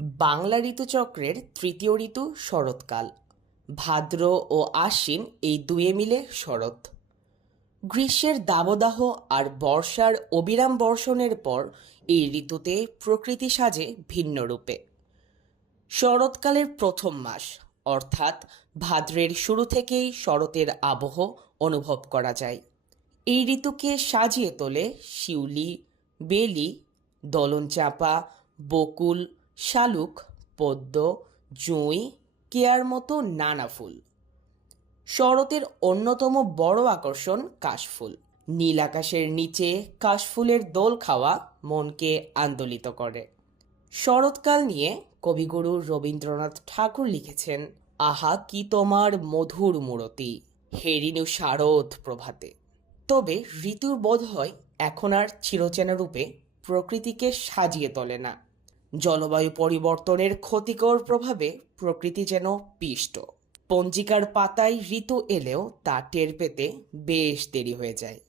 বাংলা ঋতুচক্রের তৃতীয় ঋতু শরৎকাল। ভাদ্র ও আশ্বিন এই দুয়ে মিলে শরৎ। গ্রীষ্মের দাবদাহ আর বর্ষার অবিরাম বর্ষণের পর এই ঋতুতে প্রকৃতি সাজে ভিন্ন রূপে। শরৎকালের প্রথম মাস, অর্থাৎ ভাদ্রের শুরু থেকেই শরতের আবহ অনুভব করা যায়। এই ঋতুকে সাজিয়ে তোলে শিউলি, বেলি, দলনচাঁপা, বকুল শালুক, পদ্ম, জুঁই, কেয়ার মতো নানা ফুল। শরতের অন্যতম বড় আকর্ষণ কাশফুল। নীল আকাশের নিচে কাশফুলের দোল খাওয়া মনকে আন্দোলিত করে। শরৎকাল নিয়ে কবিগুরু রবীন্দ্রনাথ ঠাকুর লিখেছেন, আহা, কি তোমার মধুর মূরতি হেরিনু শারদ প্রভাতে। তবে ঋতুর বোধ হয় এখন আর চিরচেনা রূপে প্রকৃতিকে সাজিয়ে তোলে না। জলবায়ু পরিবর্তনের ক্ষতিকর প্রভাবে প্রকৃতি যেন পিষ্ট। পঞ্জিকার পাতায় ঋতু এলেও তা টের পেতে বেশ দেরি হয়ে যায়।